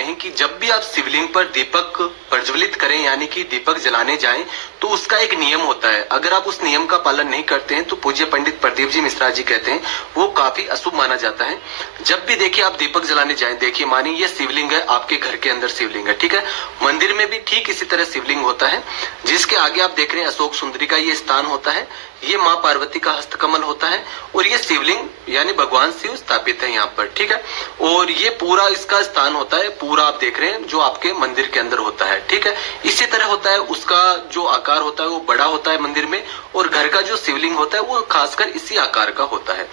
रहे हैं कि जब भी आप शिवलिंग पर दीपक प्रज्वलित करें यानी कि दीपक जलाने जाएं तो उसका एक नियम होता है। अगर आप उस नियम का पालन नहीं करते हैं तो पूज्य पंडित प्रदीप जी मिश्रा जी कहते हैं वो काफी अशुभ माना जाता है। जब भी देखिए आप दीपक जलाने जाएं, देखिए मानिए ये शिवलिंग है, आपके घर के अंदर शिवलिंग है, ठीक है। मंदिर में भी ठीक इसी तरह शिवलिंग होता है, जिसके आगे आप देख रहे हैं अशोक सुंदरी का ये स्थान होता है, ये माँ पार्वती का हस्तकमल होता है और ये शिवलिंग यानी भगवान शिव स्थापित है यहाँ पर, ठीक है। और ये पूरा इसका स्थान होता है, पूरा आप देख रहे हैं जो आपके मंदिर के अंदर होता है, ठीक है। इसी तरह होता है, उसका जो आकार होता है वो बड़ा होता है मंदिर में, और घर का जो शिवलिंग होता है वो खासकर इसी आकार का होता है।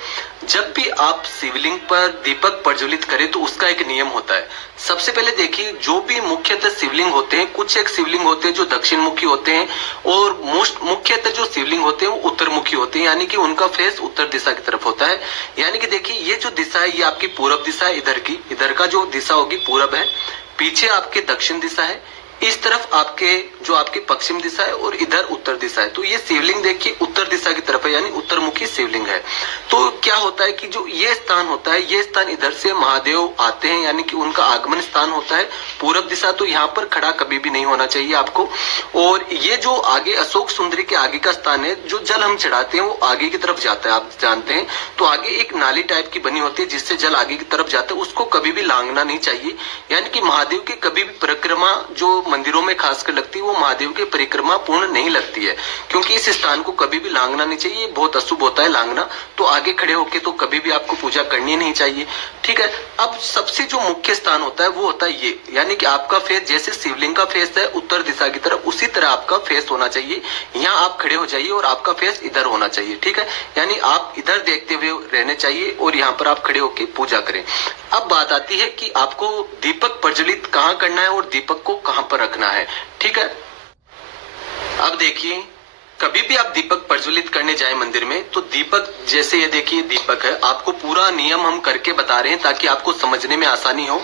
जब भी आप शिवलिंग पर दीपक प्रज्वलित करें तो उसका एक नियम होता है। सबसे पहले देखिए जो भी मुख्यतः शिवलिंग होते हैं, कुछ एक शिवलिंग होते हैं जो दक्षिण मुखी होते हैं और मुख्यतः जो शिवलिंग होते हैं वो उत्तर मुखी होते हैं, यानी कि उनका फेस उत्तर दिशा की तरफ होता है। यानी कि देखिए ये जो दिशा है ये आपकी पूरब दिशा है, इधर की, इधर का जो दिशा होगी पूरब है, पीछे आपके दक्षिण दिशा है, इस तरफ आपके जो आपकी पश्चिम दिशा है और इधर उत्तर दिशा है। तो ये शिवलिंग देखिए उत्तर दिशा की तरफ है, यानी उत्तरमुखी शिवलिंग है। तो क्या होता है कि जो ये स्थान होता है, ये स्थान इधर से महादेव आते हैं, यानी कि उनका आगमन स्थान होता है पूरब दिशा। तो यहाँ पर खड़ा कभी भी नहीं होना चाहिए आपको। और ये जो आगे अशोक सुंदरी के आगे का स्थान है, जो जल हम चढ़ाते हैं वो आगे की तरफ जाता है, आप जानते हैं। तो आगे एक नाली टाइप की बनी होती है जिससे जल आगे की तरफ जाता है, उसको कभी भी लांघना नहीं चाहिए। यानी कि महादेव की कभी भी परिक्रमा जो मंदिरों में खासकर लगती है वो महादेव की परिक्रमा पूर्ण नहीं लगती है, क्योंकि इस स्थान को कभी भी लांघना नहीं चाहिए, बहुत अशुभ होता है लांघना। तो आगे खड़े होके तो कभी भी आपको पूजा करनी नहीं चाहिए, ठीक है। अब सबसे जो मुख्य स्थान होता है वो होता है ये, यानी कि आपका फेस जैसे शिवलिंग का फेस है उत्तर दिशा की तरफ, उसी तरह आपका फेस होना चाहिए। यहाँ आप खड़े हो जाइए और आपका फेस इधर होना चाहिए, ठीक है। यानी आप इधर देखते हुए रहने चाहिए और यहाँ पर आप खड़े होकर पूजा करें। अब बात आती है कि आपको दीपक प्रज्वलित कहाँ करना है और दीपक को कहाँ पर रखना है, ठीक है। अब देखिए कभी भी आप दीपक प्रज्वलित करने जाए मंदिर में तो दीपक, जैसे ये देखिए दीपक है, आपको पूरा नियम हम करके बता रहे हैं ताकि आपको समझने में आसानी हो।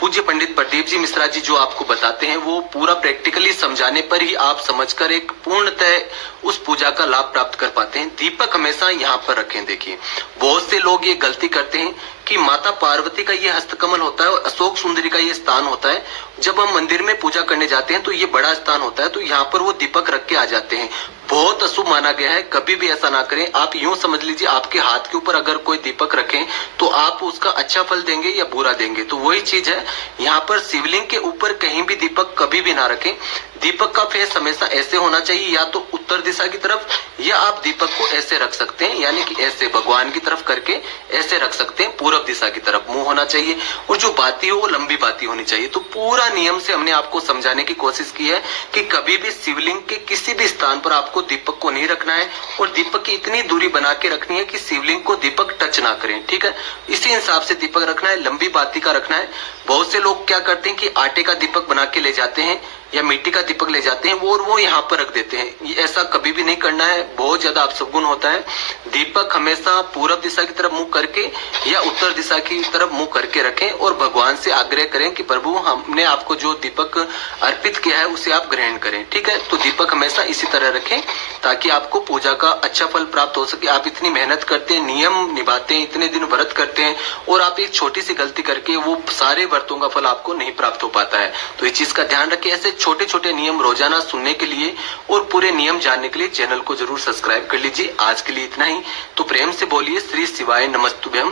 पूज्य पंडित प्रदीप जी मिश्रा जी जो आपको बताते हैं वो पूरा प्रैक्टिकली समझाने पर ही आप समझकर एक पूर्णतः उस पूजा का लाभ प्राप्त कर पाते हैं। दीपक हमेशा यहाँ पर रखें। देखिए बहुत से लोग ये गलती करते हैं कि माता पार्वती का ये हस्तकमल होता है और अशोक सुंदरी का ये स्थान होता है। जब हम मंदिर में पूजा करने जाते हैं तो ये बड़ा स्थान होता है, तो यहाँ पर वो दीपक रख के आ जाते हैं, बहुत अशुभ माना गया है। कभी भी ऐसा ना करें। आप यूं समझ लीजिए आपके हाथ के ऊपर अगर कोई दीपक रखें तो आप उसका अच्छा फल देंगे या बुरा देंगे। तो वही चीज है, यहाँ पर शिवलिंग के ऊपर कहीं भी दीपक कभी भी ना रखें। दीपक का फेस हमेशा ऐसे होना चाहिए, या तो उत्तर दिशा की तरफ, या आप दीपक को ऐसे रख सकते हैं, यानी कि ऐसे भगवान की तरफ करके ऐसे रख सकते हैं, पूरब दिशा की तरफ मुंह होना चाहिए और जो बाती हो वो लंबी बाती होनी चाहिए। तो पूरा नियम से हमने आपको समझाने की कोशिश की है कि कभी भी शिवलिंग के किसी भी स्थान पर आपको दीपक को नहीं रखना है और दीपक की इतनी दूरी बना के रखनी है कि शिवलिंग को दीपक टच ना करें, ठीक है। इसी हिसाब से दीपक रखना है, लंबी बाती का रखना है। बहुत से लोग क्या करते हैं कि आटे का दीपक बना के ले जाते हैं या मिट्टी का दीपक ले जाते हैं वो यहाँ पर रख देते हैं। ये ऐसा कभी भी नहीं करना है, बहुत ज्यादा अपशगुन होता है। दीपक हमेशा पूरब दिशा की तरफ मुंह करके या उत्तर दिशा की तरफ मुंह करके रखें और भगवान से आग्रह करें कि प्रभु हमने आपको जो दीपक अर्पित किया है उसे आप ग्रहण करें, ठीक है। तो दीपक हमेशा इसी तरह रखें ताकि आपको पूजा का अच्छा फल प्राप्त हो सके। आप इतनी मेहनत करते हैं, नियम निभाते हैं, इतने दिन व्रत करते हैं और आप एक छोटी सी गलती करके वो सारे व्रतों का फल आपको नहीं प्राप्त हो पाता है। तो इस चीज का ध्यान रखें। ऐसे छोटे छोटे नियम रोजाना सुनने के लिए और पूरे नियम जानने के लिए चैनल को जरूर सब्सक्राइब कर लीजिए। आज के लिए इतना ही। तो प्रेम से बोलिए श्री शिवाय नमस्तुभ्यम।